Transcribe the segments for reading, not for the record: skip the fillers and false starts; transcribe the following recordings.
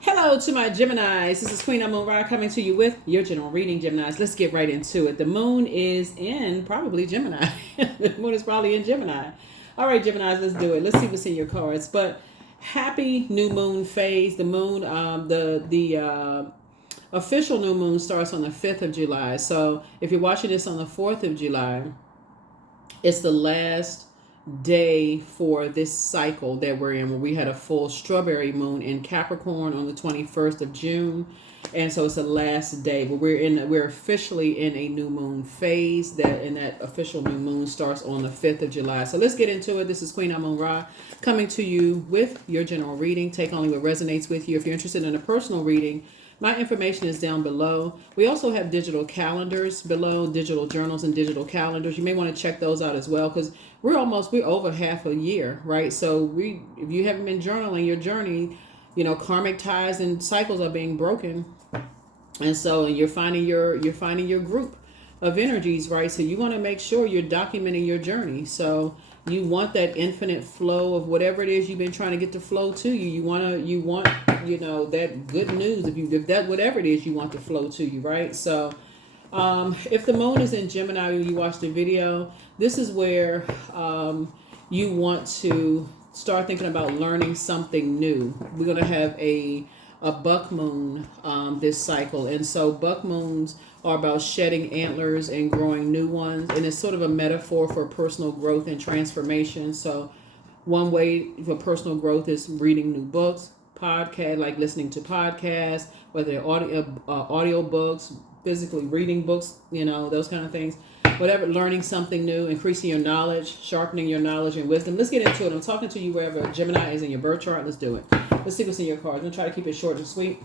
Hello to my Geminis. This is Queen Amun Ra coming to you with your general reading, Geminis. Let's get right into it. The moon is in probably Gemini. The moon is probably in Gemini. All right, Geminis, let's do it. Let's see what's in your cards. But happy new moon phase. The moon, the official new moon starts on the 5th of July. So if you're watching this on the 4th of July, it's the last day for this cycle that we're in, where we had a full strawberry moon in Capricorn on the 21st of June. And so it's the last day, but we're officially in a new moon phase, that official new moon starts on the 5th of July. So let's get into it. This is Queen Amun Ra coming to you with your general reading. Take only what resonates with you. If you're interested in a personal reading, my information is down below. We also have digital calendars below, digital journals and digital calendars. You may want to check those out as well, because we're over half a year, right? So if you haven't been journaling your journey, karmic ties and cycles are being broken. And so you're finding your group of energies, right? So you want to make sure you're documenting your journey. So you want that infinite flow of whatever it is you've been trying to get to flow to you. You want that good news. If that whatever it is you want to flow to you, right? So if the moon is in Gemini when you watch the video, this is where you want to start thinking about learning something new. We're going to have a buck moon this cycle, and so buck moons are about shedding antlers and growing new ones, and it's sort of a metaphor for personal growth and transformation. So one way for personal growth is reading new books, podcast, like listening to podcasts, whether they're audio books, physically reading books, those kind of things. Whatever, learning something new, increasing your knowledge, sharpening your knowledge and wisdom. Let's get into it. I'm talking to you wherever Gemini is in your birth chart. Let's do it. Let's see what's in your cards. I'm going to try to keep it short and sweet.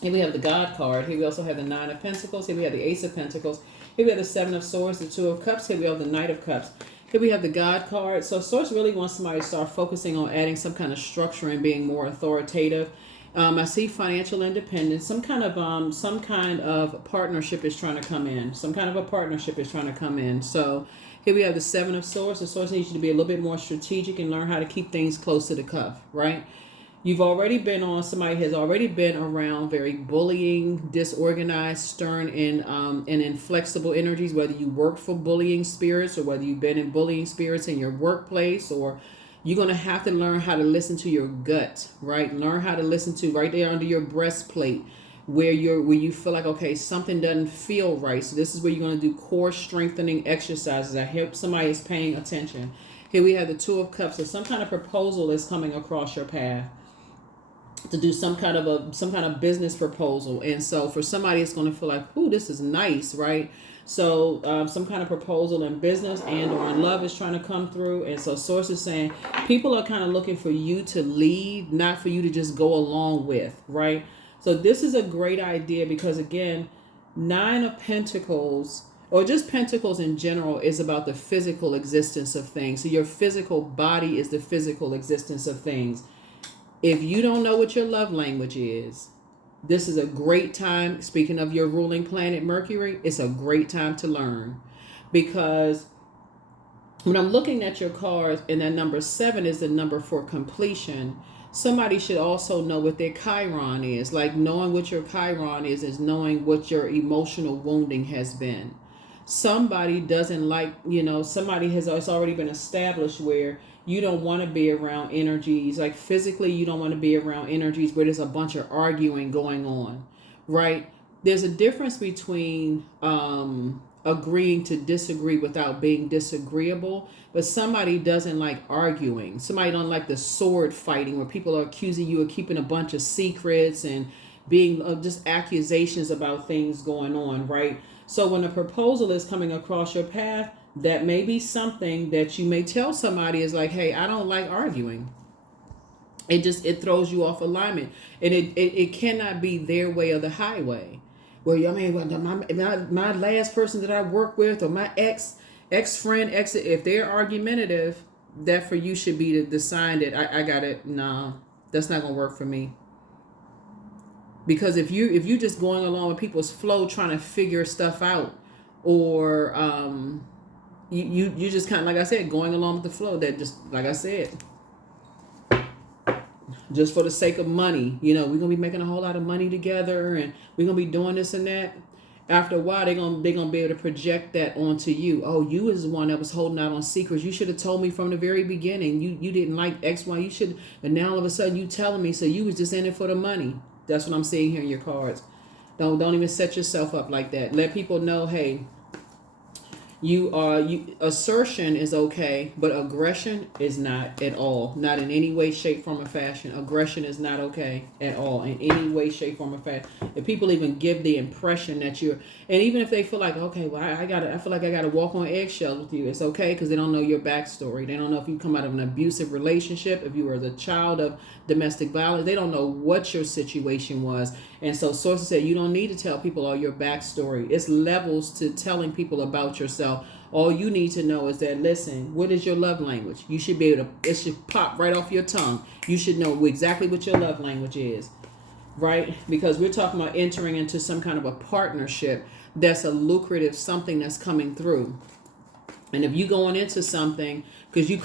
Here we have the God card. Here we also have the Nine of Pentacles. Here we have the Ace of Pentacles. Here we have the Seven of Swords, the Two of Cups. Here we have the Knight of Cups. Here we have the God card. So Source really wants somebody to start focusing on adding some kind of structure and being more authoritative. I see financial independence. Some kind of partnership is trying to come in. Some kind of a partnership is trying to come in. So here we have the Seven of Swords. The Source needs you to be a little bit more strategic and learn how to keep things close to the cuff, right? Somebody has already been around very bullying, disorganized, stern, and inflexible energies, whether you work for bullying spirits or whether you've been in bullying spirits in your workplace, or you're going to have to learn how to listen to your gut, right? Learn how to listen to right there under your breastplate where you feel like, okay, something doesn't feel right. So this is where you're going to do core strengthening exercises. I hope somebody is paying attention. Here we have the Two of Cups. So some kind of proposal is coming across your path to do some kind of business proposal. And so for somebody, it's going to feel like, ooh, this is nice, right? So some kind of proposal in business and or in love is trying to come through. And so Source is saying people are kind of looking for you to lead, not for you to just go along with, right? So this is a great idea because, again, Nine of Pentacles, or just Pentacles in general, is about the physical existence of things. So your physical body is the physical existence of things. If you don't know what your love language is, this is a great time. Speaking of your ruling planet, Mercury, it's a great time to learn. Because when I'm looking at your cards, and that number 7 is the number for completion, somebody should also know what their Chiron is. Like, knowing what your Chiron is knowing what your emotional wounding has been. Somebody doesn't like, it's already been established where you don't want to be around energies, like physically you don't want to be around energies where there's a bunch of arguing going on, right? There's a difference between agreeing to disagree without being disagreeable, but somebody doesn't like arguing. Somebody don't like the sword fighting where people are accusing you of keeping a bunch of secrets and being just accusations about things going on, right? So when a proposal is coming across your path, that may be something that you may tell somebody is like, hey, I don't like arguing. It throws you off alignment. And it cannot be their way or the highway. Well, my last person that I work with, or my ex-friend, if they're argumentative, that for you should be the sign that I got it. No, that's not going to work for me. Because if you just going along with people's flow trying to figure stuff out, or you just kind of, like I said, going along with the flow, that just, like I said, just for the sake of money. You know, we're gonna be making a whole lot of money together, and we're gonna be doing this and that. After a while, they're gonna be able to project that onto you. Oh, you is the one that was holding out on secrets. You should have told me from the very beginning. You didn't like X, Y. You should, and now all of a sudden you telling me. So you was just in it for the money. That's what I'm seeing here in your cards. Don't even set yourself up like that. Let people know, hey, assertion is okay, but aggression is not at all. Not in any way, shape, form, or fashion. Aggression is not okay at all in any way, shape, form, or fashion. If people even give the impression that you're, and even if they feel like, okay, well, I feel like I gotta walk on eggshells with you, it's okay, because they don't know your backstory. They don't know if you come out of an abusive relationship, if you were the child of domestic violence. They don't know what your situation was. And so sources say you don't need to tell people all your backstory. It's levels to telling people about yourself. All you need to know is that, listen, what is your love language? You should be able to, it should pop right off your tongue. You should know exactly what your love language is, right? Because we're talking about entering into some kind of a partnership that's a lucrative something that's coming through. And if you going into something, because you've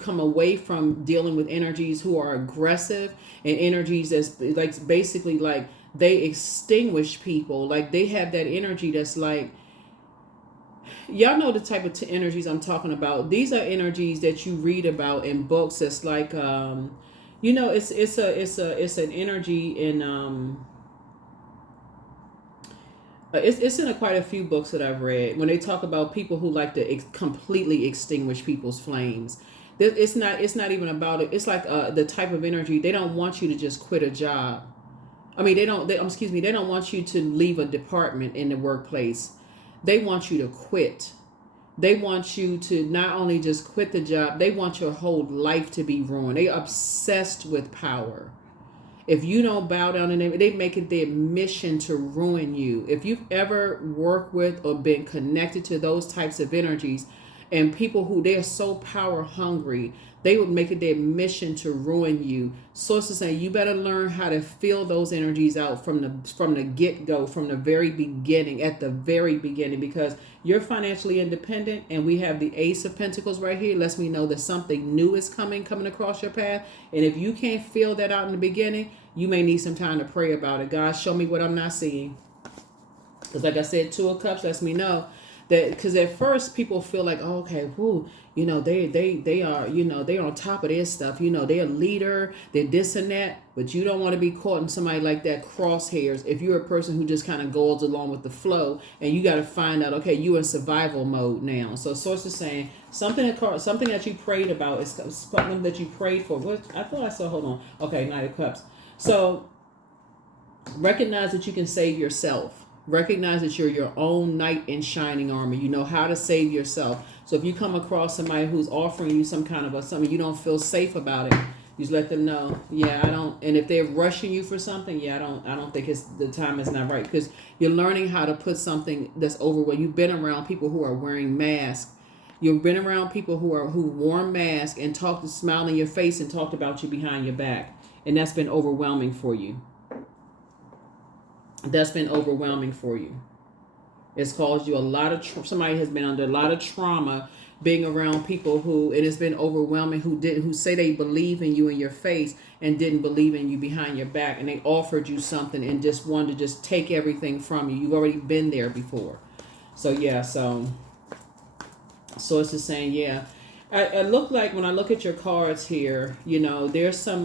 come away from dealing with energies who are aggressive and energies that's like basically like they extinguish people, like they have that energy that's like, y'all know the type of energies I'm talking about. These are energies that you read about in books. That's like, you know, it's an energy in it's in quite a few books that I've read when they talk about people who like to completely extinguish people's flames. It's not even about it. It's like the type of energy. They don't want you to just quit a job. I mean, they don't want you to leave a department in the workplace. They want you to quit. They want you to not only just quit the job, they want your whole life to be ruined. They're obsessed with power. If you don't bow down to them, they make it their mission to ruin you. If you've ever worked with or been connected to those types of energies, and people who they're so power hungry, they would make it their mission to ruin you. Sources say you better learn how to feel those energies out from the get-go, from the very beginning, at the very beginning, because you're financially independent, and we have the Ace of Pentacles right here. Lets me know that something new is coming across your path. And if you can't feel that out in the beginning, you may need some time to pray about it. God, show me what I'm not seeing. Because like I said, Two of Cups lets me know that, because at first people feel like, oh, okay, whoo, you know, they are, you know, they're on top of their stuff, you know, they're a leader, they're this and that, but you don't want to be caught in somebody like that crosshairs. If you're a person who just kind of goes along with the flow, and you got to find out, okay, you're in survival mode now. So source is saying something that you prayed about is something that you prayed for. Which I thought I saw. Hold on. Okay, Knight of Cups. So recognize that you can save yourself. Recognize that you're your own knight in shining armor. You know how to save yourself. So if you come across somebody who's offering you some kind of something, you don't feel safe about it, you just let them know, yeah, I don't. And if they're rushing you for something, yeah, I don't think the time is not right, because you're learning how to put something that's over where you've been around people who are wearing masks. You've been around people who wore masks and smiled in your face and talked about you behind your back, and that's been overwhelming for you. That's been overwhelming for you. It's caused you a lot of somebody has been under a lot of trauma being around people who, and it's been overwhelming, who say they believe in you in your face and didn't believe in you behind your back, and they offered you something and just wanted to just take everything from you. You've already been there before. So yeah, so it's just saying, yeah. I look like when I look at your cards here, you know, there's some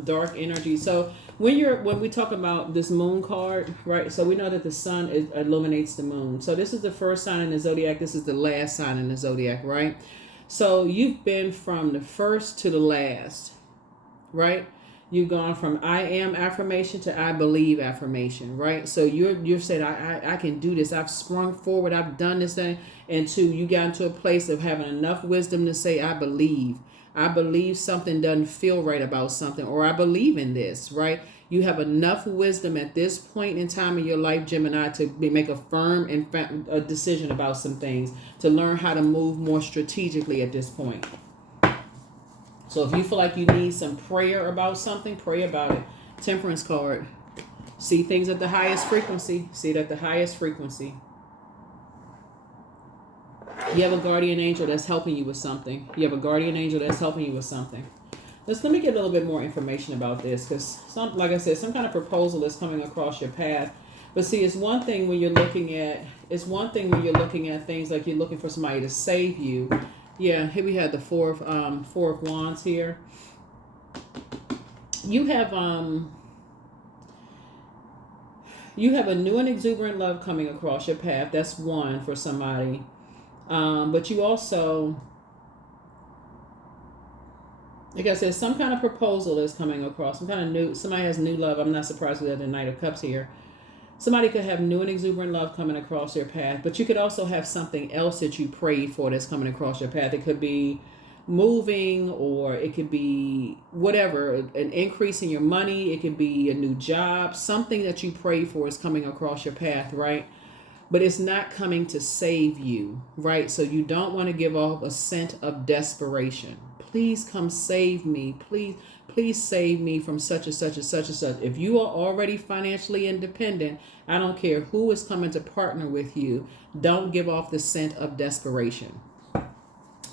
dark energy. So when we talk about this moon card, right? So we know that the sun illuminates the moon. So this is the first sign in the zodiac. This is the last sign in the zodiac, right? So you've been from the first to the last, right? You've gone from I am affirmation to I believe affirmation, right? So you're saying I can do this. I've sprung forward. I've done this thing. And two, you got into a place of having enough wisdom to say I believe. I believe something doesn't feel right about something, or I believe in this, right? You have enough wisdom at this point in time in your life, Gemini, to make a firm and a decision about some things, to learn how to move more strategically at this point. So if you feel like you need some prayer about something, pray about it. Temperance card. See things at the highest frequency. See it at the highest frequency. You have a guardian angel that's helping you with something. You have a guardian angel that's helping you with something. Let me get a little bit more information about this, because like I said, some kind of proposal is coming across your path. But see, it's one thing when you're looking at things like you're looking for somebody to save you. Yeah, here we have the four of wands here. You have a new and exuberant love coming across your path. That's one for somebody. But you also, like I said, some kind of proposal is coming across. Somebody has new love. I'm not surprised with the Knight of Cups here. Somebody could have new and exuberant love coming across your path, but you could also have something else that you prayed for that's coming across your path. It could be moving, or it could be whatever, an increase in your money. It could be a new job. Something that you prayed for is coming across your path, right? But it's not coming to save you, right? So you don't want to give off a scent of desperation. Please come save me. Please save me from such and such and such and such. If you are already financially independent, I don't care who is coming to partner with you. Don't give off the scent of desperation.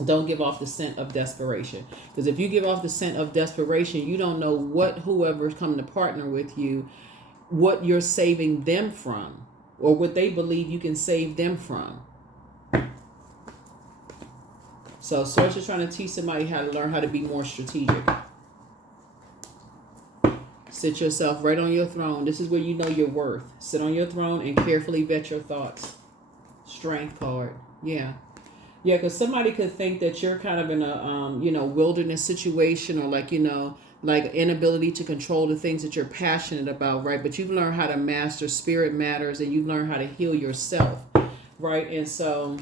Don't give off the scent of desperation. Because if you give off the scent of desperation, you don't know what whoever's coming to partner with you, what you're saving them from, or what they believe you can save them from. So Source is trying to teach somebody how to learn how to be more strategic. Sit yourself right on your throne. This is where you know your worth. Sit on your throne and carefully vet your thoughts. Strength card. Yeah. Yeah, because somebody could think that you're kind of in a, wilderness situation, or like inability to control the things that you're passionate about, right? But you've learned how to master spirit matters, and you've learned how to heal yourself, right? And so,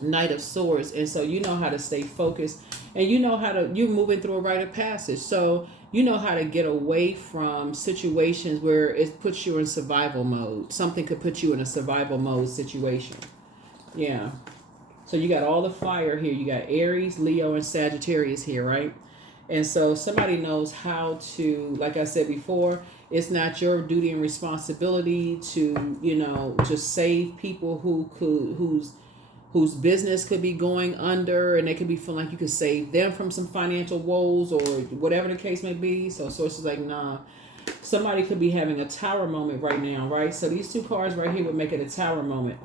Knight of Swords. And so you know how to stay focused, and you're moving through a rite of passage. So you know how to get away from situations where it puts you in survival mode. Something could put you in a survival mode situation. Yeah. So you got all the fire here. You got Aries, Leo, and Sagittarius here, right? And so somebody knows how to, like I said before, it's not your duty and responsibility to, to save people whose business could be going under, and they could be feeling like you could save them from some financial woes or whatever the case may be. So Source is like, nah. Somebody could be having a tower moment right now, right? So these two cards right here would make it a tower moment.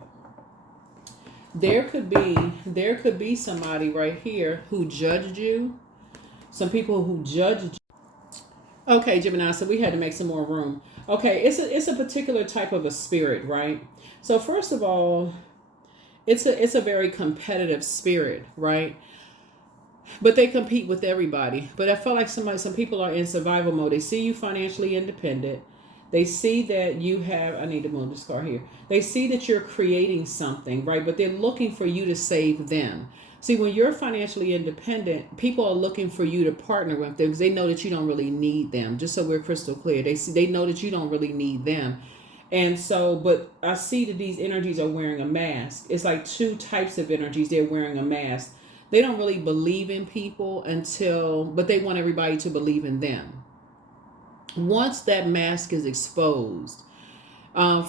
There could be somebody right here who judged you. Some people who judged you. Okay, Gemini, so we had to make some more room. Okay, it's a particular type of a spirit, right? So first of all, it's a very competitive spirit, right? But they compete with everybody. But I feel like some people are in survival mode. They see you financially independent. They see that you have, I need to move this card here. They see that you're creating something, right? But they're looking for you to save them. See, when you're financially independent, people are looking for you to partner with them because they know that you don't really need them. Just so we're crystal clear. They know that you don't really need them. And so, but I see that these energies are wearing a mask. It's like two types of energies. They're wearing a mask. They don't really believe in people but they want everybody to believe in them. Once that mask is exposed,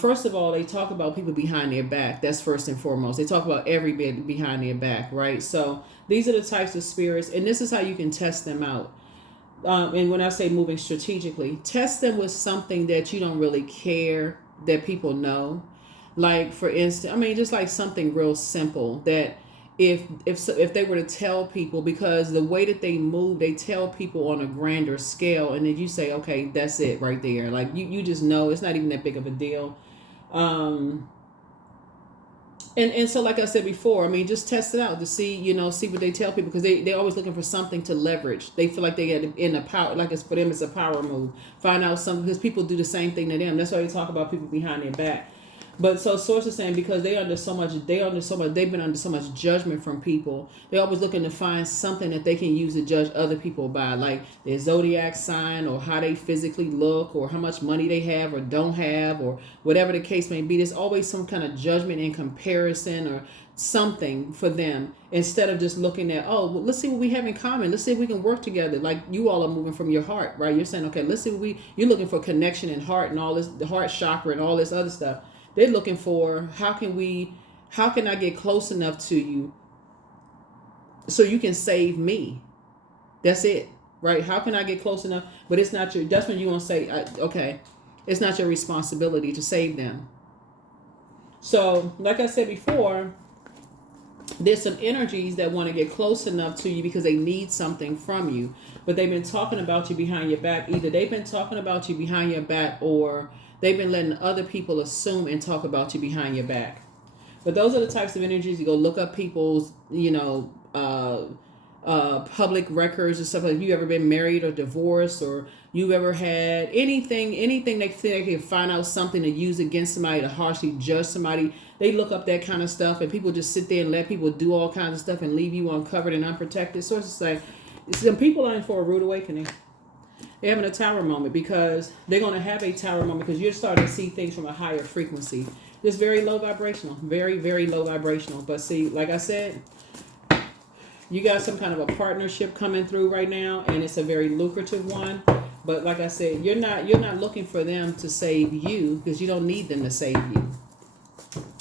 first of all, they talk about people behind their back. That's first and foremost. They talk about everybody behind their back, right? So these are the types of spirits, and this is how you can test them out. And when I say moving strategically, test them with something that you don't really care that people know. Like, for instance, just like something real simple that if they were to tell people, because the way that they move, they tell people on a grander scale, and then you say, okay, that's it right there. Like you just know it's not even that big of a deal. And so, like I said before, just test it out to see what they tell people, because they're always looking for something to leverage. They feel like they get in a power, like for them it's a power move. Find out something, because people do the same thing to them. That's why they talk about people behind their back. But so Source is saying, because they've been under so much judgment from people, they're always looking to find something that they can use to judge other people by, like their Zodiac sign, or how they physically look, or how much money they have or don't have, or whatever the case may be. There's always some kind of judgment and comparison or something for them, instead of just looking at, oh, well, let's see what we have in common. Let's see if we can work together. Like, you all are moving from your heart, right? You're saying, okay, let's see you're looking for connection and heart and all this, the heart chakra and all this other stuff. They're looking for, how can I get close enough to you so you can save me? That's it, right? How can I get close enough? But it's not your, that's when you want to say, okay, it's not your responsibility to save them. So, like I said before, there's some energies that want to get close enough to you because they need something from you. But they've been talking about you behind your back. Either they've been talking about you behind your back, or they've been letting other people assume and talk about you behind your back. But those are the types of energies. You go look up people's, public records and stuff. Like, you ever been married or divorced, or you ever had anything they think they can find out something to use against somebody, to harshly judge somebody. They look up that kind of stuff, and people just sit there and let people do all kinds of stuff and leave you uncovered and unprotected. So it's just like, some people are in for a rude awakening. They're having a tower moment, because they're going to have a tower moment because you're starting to see things from a higher frequency. It's very low vibrational, very, very low vibrational. But see, like I said, you got some kind of a partnership coming through right now, and it's a very lucrative one. But like I said, you're not looking for them to save you, because you don't need them to save you.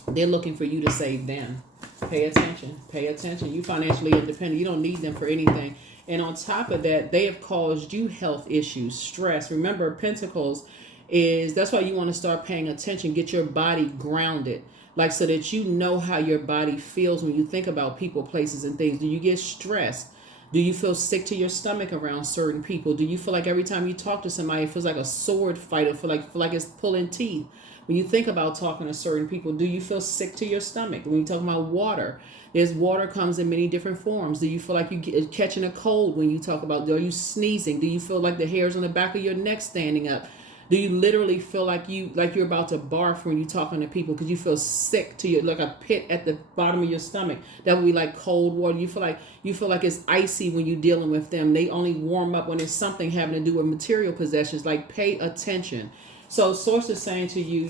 They're looking for you to save them. Pay attention. Pay attention. You financially independent. You don't need them for anything. And on top of that, they have caused you health issues, stress. Remember, Pentacles that's why you want to start paying attention. Get your body grounded. Like, so that you know how your body feels when you think about people, places, and things. Do you get stressed? Do you feel sick to your stomach around certain people? Do you feel like every time you talk to somebody, it feels like a sword fight, or feel like it's pulling teeth? When you think about talking to certain people, do you feel sick to your stomach? When you talk about water, water comes in many different forms. Do you feel like you're catching a cold when you talk about, are you sneezing? Do you feel like the hairs on the back of your neck standing up? Do you literally feel like you're about to barf when you're talking to people because you feel sick to your, like a pit at the bottom of your stomach? That would be like cold water. You feel like it's icy when you're dealing with them. They only warm up when it's something having to do with material possessions. Like, pay attention. So Source is saying to you,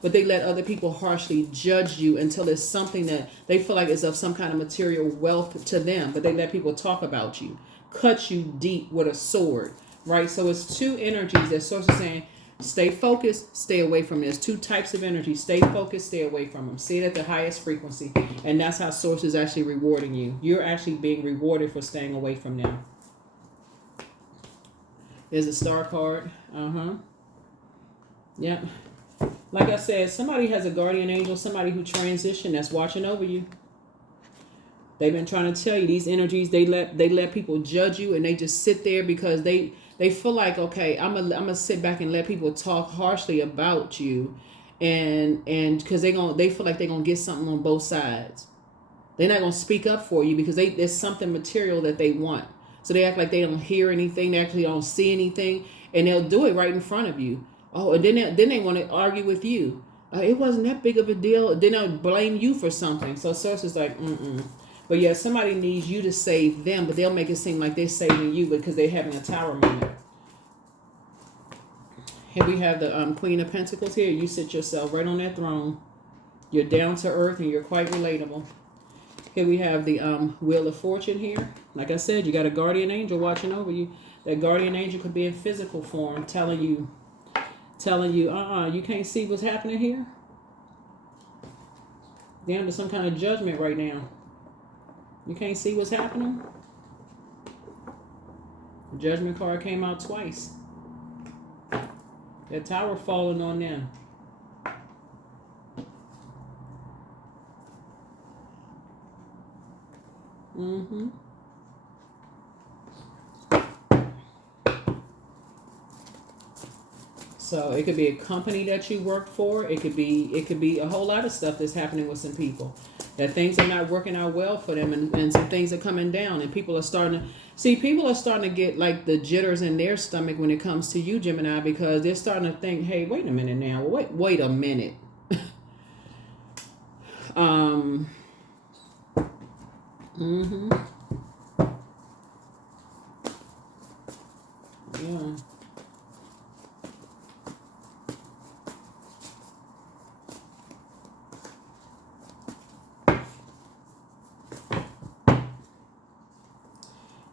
but they let other people harshly judge you until it's something that they feel like is of some kind of material wealth to them. But they let people talk about you, cut you deep with a sword. Right? So it's two energies that Source is saying, stay focused, stay away from. There's two types of energy. Stay focused, stay away from them. See it at the highest frequency. And that's how Source is actually rewarding you. You're actually being rewarded for staying away from them. There's a star card. Yep. Like I said, somebody has a guardian angel, somebody who transitioned, that's watching over you. They've been trying to tell you, these energies, they let people judge you, and they just sit there because they feel like, okay, I'm gonna sit back and let people talk harshly about you, and because they feel like they're gonna get something on both sides. They're not gonna speak up for you because there's something material that they want. So they act like they don't hear anything, they actually don't see anything, and they'll do it right in front of you. Oh, and then they want to argue with you. It wasn't that big of a deal. Then they'll blame you for something. So Source is like, But yeah, somebody needs you to save them, but they'll make it seem like they're saving you because they're having a tower moment. Here we have the Queen of Pentacles here. You sit yourself right on that throne. You're down to earth and you're quite relatable. Here we have the Wheel of Fortune here. Like I said, you got a guardian angel watching over you. That guardian angel could be in physical form, telling you, you can't see what's happening here. They're under some kind of judgment right now. You can't see what's happening. The Judgment card came out twice. That tower falling on them. So it could be a company that you work for. It could be a whole lot of stuff that's happening with some people. That things are not working out well for them, and some things are coming down, and people are starting to get like the jitters in their stomach when it comes to you, Gemini, because they're starting to think, hey, wait a minute now. Wait a minute. Yeah.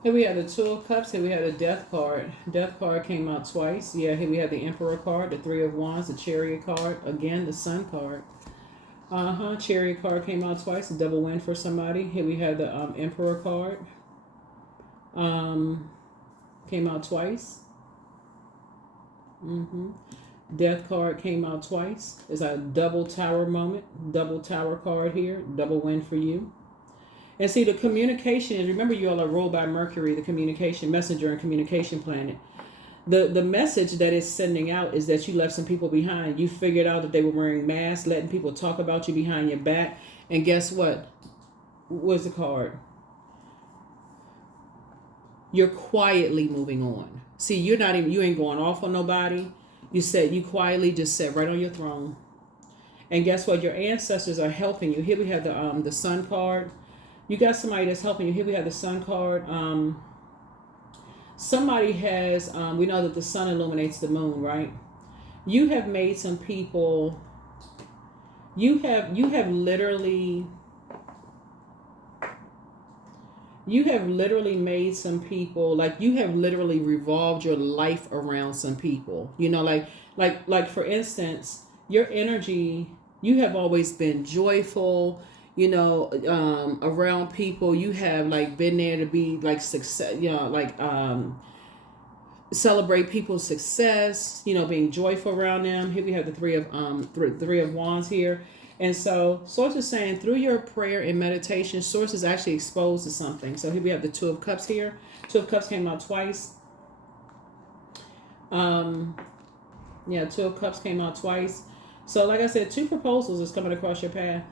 Here we have the Two of Cups. Here we have the Death card. Death card came out twice. Yeah, here we have the Emperor card, the Three of Wands, the Chariot card. Again, the Sun card. Chariot card came out twice. A double win for somebody. Here we have the Emperor card. came out twice. Death card came out twice. It's a double tower moment. Double tower card here. Double win for you. And see, the communication, remember you all are ruled by Mercury, the communication messenger and communication planet. The message that it's sending out is that you left some people behind. You figured out that they were wearing masks, letting people talk about you behind your back. And guess what? What's the card? You're quietly moving on. See, you ain't going off on nobody. You quietly just sat right on your throne. And guess what? Your ancestors are helping you. Here we have the Sun card. You got somebody that's helping you. Here we have the Sun card. Somebody has, we know that the sun illuminates the moon, right? You have made some people, you have literally made some people, like you have literally revolved your life around some people. You know, like for instance, your energy, you have always been joyful, you know, around people. You have like been there to be like success, you know, like celebrate people's success, you know, being joyful around them. Here we have the three of wands here. And so Source is saying through your prayer and meditation, Source is actually exposed to something. So here we have the Two of Cups here. Two of Cups came out twice. Yeah, Two of Cups came out twice. So like I said, 2 proposals is coming across your path.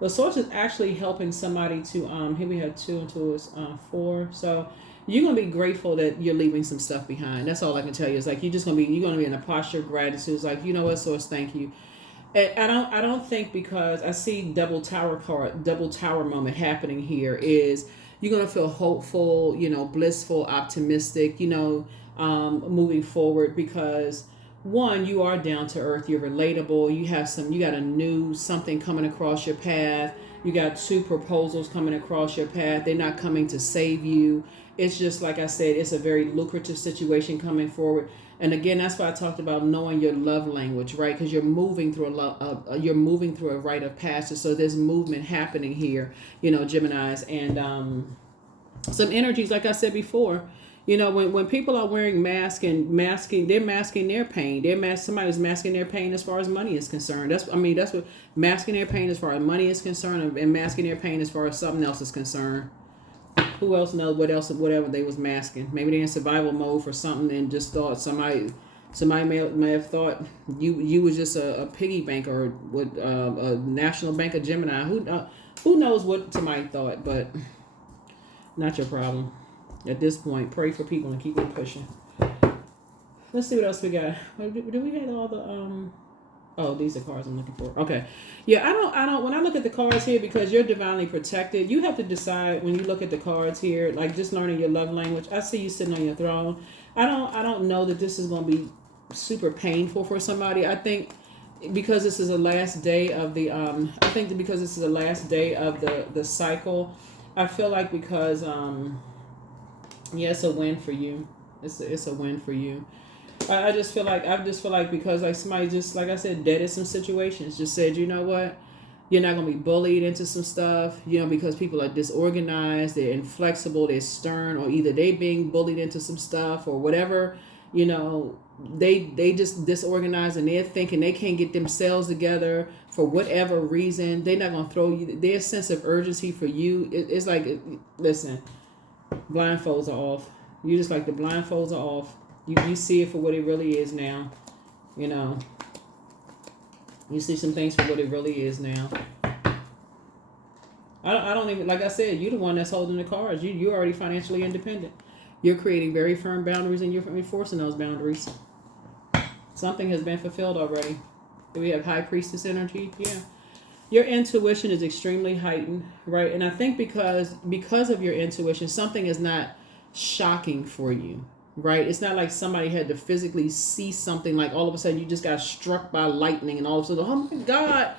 The Source is actually helping somebody to, here we have 2 and 2 is 4. So you're going to be grateful that you're leaving some stuff behind. That's all I can tell you. It's like you're going to be in a posture of gratitude. It's like, you know what, Source, thank you. And I don't think, because I see double tower moment happening here, is you're going to feel hopeful, you know, blissful, optimistic, you know, moving forward, because one, you are down to earth, you're relatable, you got a new something coming across your path, you got 2 proposals coming across your path, they're not coming to save you. It's just, like I said, it's a very lucrative situation coming forward. And again, that's why I talked about knowing your love language, right? Because you're moving through a rite of passage. So there's movement happening here, you know, Geminis, and some energies, like I said before. You know, when people are wearing masks and they're masking their pain. Somebody's masking their pain as far as money is concerned. That's what masking their pain as far as money is concerned, and masking their pain as far as something else is concerned. Who else knows whatever they was masking? Maybe they're in survival mode for something and just thought somebody may have thought you was just a piggy bank or with a National Bank of Gemini. Who knows what somebody thought, but not your problem. At this point, pray for people and keep it pushing. Let's see what else we got. Do we have all the Oh, these are cards I'm looking for. Okay. Yeah, I don't, when I look at the cards here, because you're divinely protected, you have to decide when you look at the cards here, like just learning your love language. I see you sitting on your throne. I don't know that this is going to be super painful for somebody. I think because this is the last day of the, the cycle, I feel like because, yeah, it's a win for you. It's a win for you. I just feel like because like somebody just, like I said, dead in some situations, just said, you know what, you're not going to be bullied into some stuff, you know, because people are disorganized, they're inflexible, they're stern, or either they being bullied into some stuff or whatever, you know, they just disorganized and they're thinking they can't get themselves together for whatever reason. They're not going to throw you, their sense of urgency for you, it's like, listen, blindfolds are off. You just like the blindfolds are off. You see it for what it really is now. You know. You see some things for what it really is now. I don't even, like I said, you're the one that's holding the cards. You're already financially independent. You're creating very firm boundaries and you're enforcing those boundaries. Something has been fulfilled already. Do we have High Priestess energy? Yeah. Your intuition is extremely heightened, right? And I think because of your intuition, something is not shocking for you. Right? It's not like somebody had to physically see something, like all of a sudden you just got struck by lightning and all of a sudden, oh my God,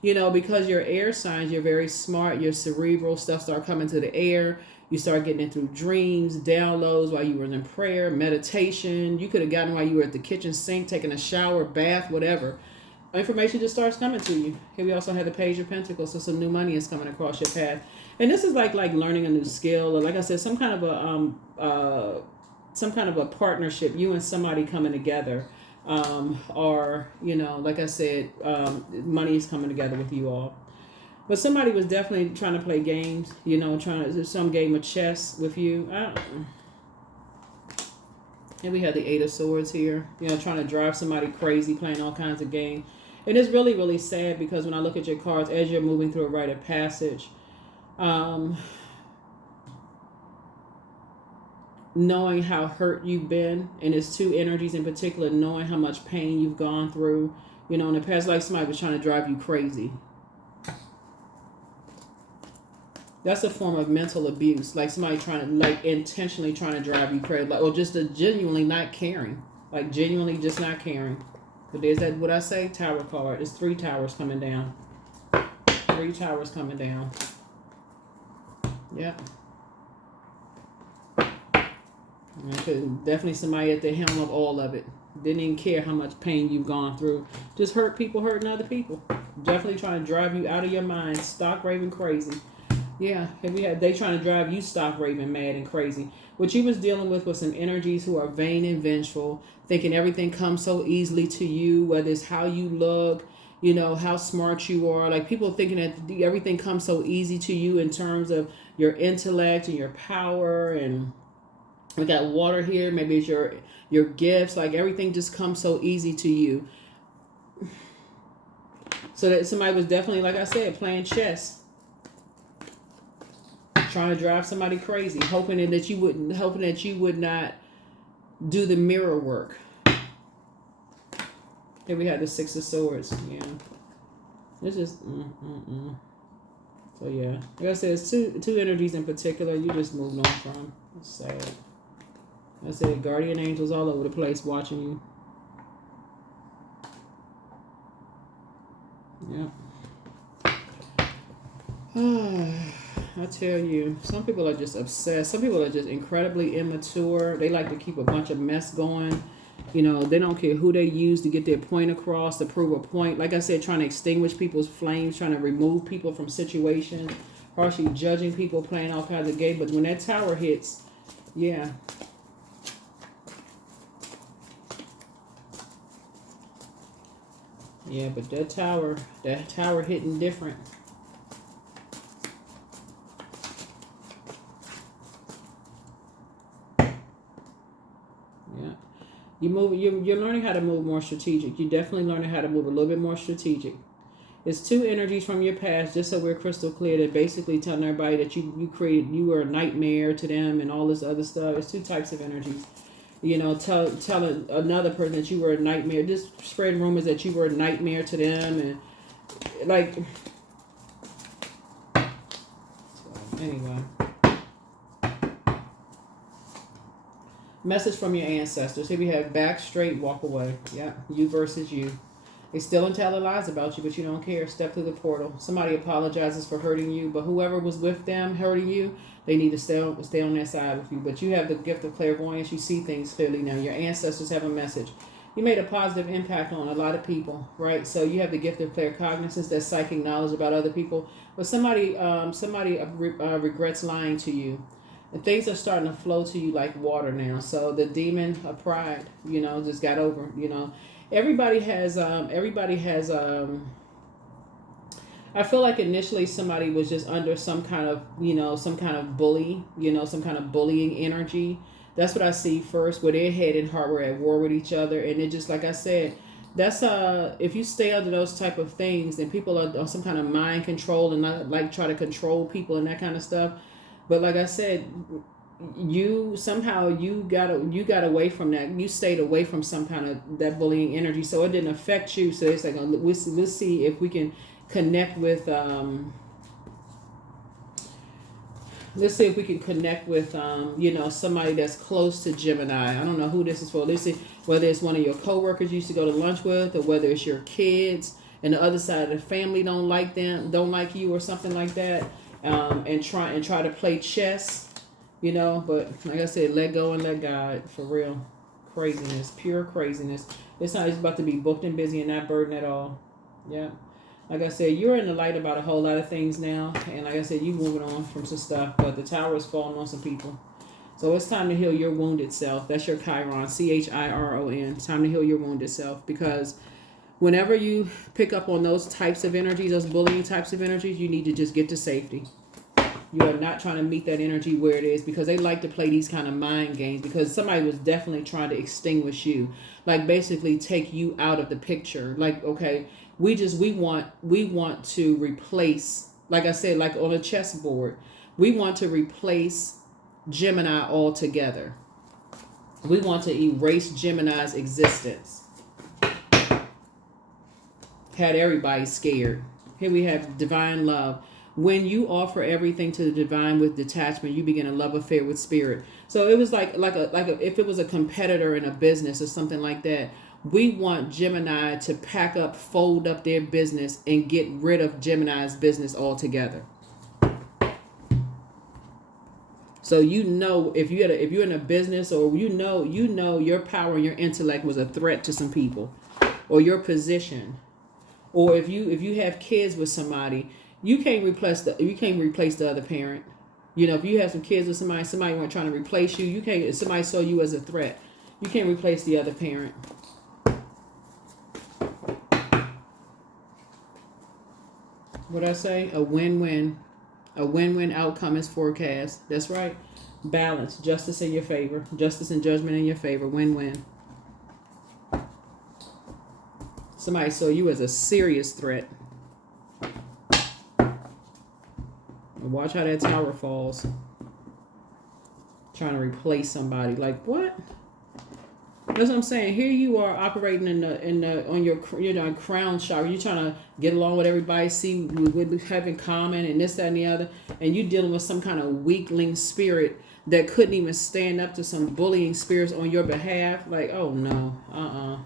you know, because your air signs, you're very smart, your cerebral stuff start coming to the air. You start getting it through dreams, downloads while you were in prayer, meditation. You could have gotten while you were at the kitchen sink, taking a shower, bath, whatever. information just starts coming to you. Here we also have the Page of Pentacles, so some new money is coming across your path. And this is like learning a new skill, or like I said, some kind of a partnership, you and somebody coming together. Or, you know, like I said, money is coming together with you all. But somebody was definitely trying to play games, you know, trying to do some game of chess with you. I don't know. And we have the Eight of Swords here, you know, trying to drive somebody crazy, playing all kinds of games. And it's really, really sad because when I look at your cards, as you're moving through a rite of passage, knowing how hurt you've been, and it's two energies in particular, knowing how much pain you've gone through, you know, in the past, like somebody was trying to drive you crazy. That's a form of mental abuse, like somebody trying to, like, intentionally trying to drive you crazy, like, or just a genuinely not caring, like genuinely just not caring. But there's that, what I say, Tower card. There's 3 towers coming down. 3 towers coming down. Yep. Definitely somebody at the helm of all of it. Didn't even care how much pain you've gone through. Just hurt people hurting other people. Definitely trying to drive you out of your mind, stock raving crazy. Yeah, they trying to drive you stock raving mad and crazy. What you was dealing with was some energies who are vain and vengeful, thinking everything comes so easily to you, whether it's how you look, you know, how smart you are. Like people thinking that everything comes so easy to you in terms of your intellect and your power. And we got water here. Maybe it's your gifts. Like everything just comes so easy to you. So that somebody was definitely, like I said, playing chess. Trying to drive somebody crazy, hoping that you would not do the mirror work. Here we have the Six of Swords. Yeah, it's just So yeah, like I said, it's two energies in particular. You just moved on from. It's sad. Like I said, guardian angels all over the place watching you. Yeah. I tell you, some people are just obsessed. Some people are just incredibly immature. They like to keep a bunch of mess going. You know, they don't care who they use to get their point across, to prove a point. Like I said, trying to extinguish people's flames, trying to remove people from situations, harshly judging people, playing all kinds of games. But when that tower hits, yeah. Yeah, but that tower hitting different. You're learning how to move more strategic. You're definitely learning how to move a little bit more strategic. It's 2 energies from your past, just so we're crystal clear, that basically telling everybody that you were a nightmare to them and all this other stuff. It's 2 types of energies. You know, telling another person that you were a nightmare, just spreading rumors that you were a nightmare to them, and like, so, anyway. Message from your ancestors. Here we have back straight, walk away. Yeah, you versus you. They still and telling lies about you, but you don't care. Step through the portal. Somebody apologizes for hurting you, but whoever was with them hurting you, they need to stay on their side with you. But you have the gift of clairvoyance. You see things clearly now. Your ancestors have a message. You made a positive impact on a lot of people, right? So you have the gift of claircognizance, that psychic knowledge about other people. But somebody regrets lying to you. And things are starting to flow to you like water now. So the demon of pride, you know, just got over, you know. Everybody has I feel like initially somebody was just under some kind of bully, you know, some kind of bullying energy. That's what I see first, where their head and heart were at war with each other. And it just, like I said, that's if you stay under those type of things, then people are on some kind of mind control and not like try to control people and that kind of stuff. But like I said, you got away from that. You stayed away from some kind of that bullying energy, so it didn't affect you. So it's like, let's see if we can connect with you know, somebody that's close to Gemini. I don't know who this is for. Let's see whether it's one of your coworkers you used to go to lunch with, or whether it's your kids and the other side of the family don't like you or something like that. And try to play chess, you know. But like I said, let go and let God, for real. Craziness, pure craziness. This time it's about to be booked and busy and not burdened at all. Yeah. Like I said, you're in the light about a whole lot of things now. And like I said, you're moving on from some stuff. But the tower is falling on some people. So it's time to heal your wounded self. That's your Chiron, Chiron. It's time to heal your wounded self. Because whenever you pick up on those types of energies, those bullying types of energies, you need to just get to safety. You are not trying to meet that energy where it is, because they like to play these kind of mind games, because somebody was definitely trying to extinguish you, like basically take you out of the picture. Like, okay, we want to replace, like I said, like on a chessboard, we want to replace Gemini altogether. We want to erase Gemini's existence. Had everybody scared. Here we have divine love. When you offer everything to the divine with detachment, you begin a love affair with spirit. So it was like if it was a competitor in a business or something like that. We want Gemini to pack up, fold up their business, and get rid of Gemini's business altogether. So if you're in a business, or you know your power and your intellect was a threat to some people, or your position, or if you have kids with somebody. You can't replace the other parent. You know, if you have some kids with somebody weren't trying to replace you, you can't. If somebody saw you as a threat, you can't replace the other parent. What I say? A win-win outcome is forecast. That's right. Balance, justice in your favor, justice and judgment in your favor. Win-win. Somebody saw you as a serious threat. Watch how that tower falls. Trying to replace somebody. Like, what? That's what I'm saying. Here you are operating on your crown chakra. You're trying to get along with everybody, see what have in common, and this, that, and the other. And you're dealing with some kind of weakling spirit that couldn't even stand up to some bullying spirits on your behalf. Like, oh no,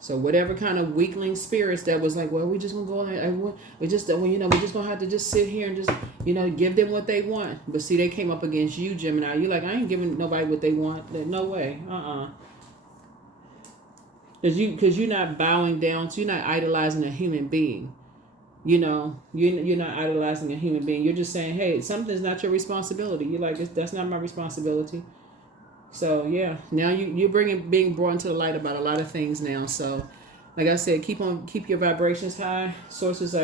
So whatever kind of weakling spirits that was like, well, we just gonna go ahead, we just gonna have to just sit here and just, give them what they want. But see, they came up against you, Gemini. You're like, I ain't giving nobody what they want. No way. Because you're not bowing down. So you're not idolizing a human being. You're not idolizing a human being. You're just saying, hey, something's not your responsibility. You're like, that's not my responsibility. So yeah, now you're being brought into the light about a lot of things now. So, like I said, keep your vibrations high. Sources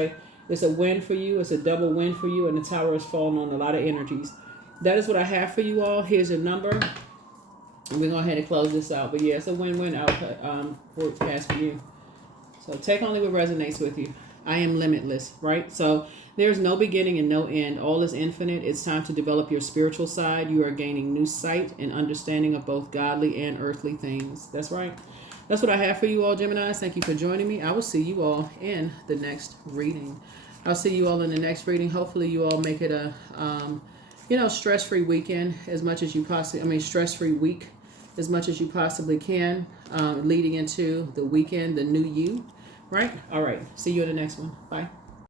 it's a win for you. It's a double win for you, and the tower is falling on a lot of energies. That is what I have for you all. Here's your number, and we're going to go ahead and close this out. But yeah, it's a win-win outcome forecast for you. So take only what resonates with you. I am limitless, right? So there's no beginning and no end. All is infinite. It's time to develop your spiritual side. You are gaining new sight and understanding of both godly and earthly things. That's right. That's what I have for you all, Geminis. Thank you for joining me. I will see you all in the next reading. I'll see you all in the next reading. Hopefully you all make it a, stress-free weekend as much as you possibly, stress-free week as much as you possibly can, leading into the weekend, the new you. Right? All right. See you in the next one. Bye.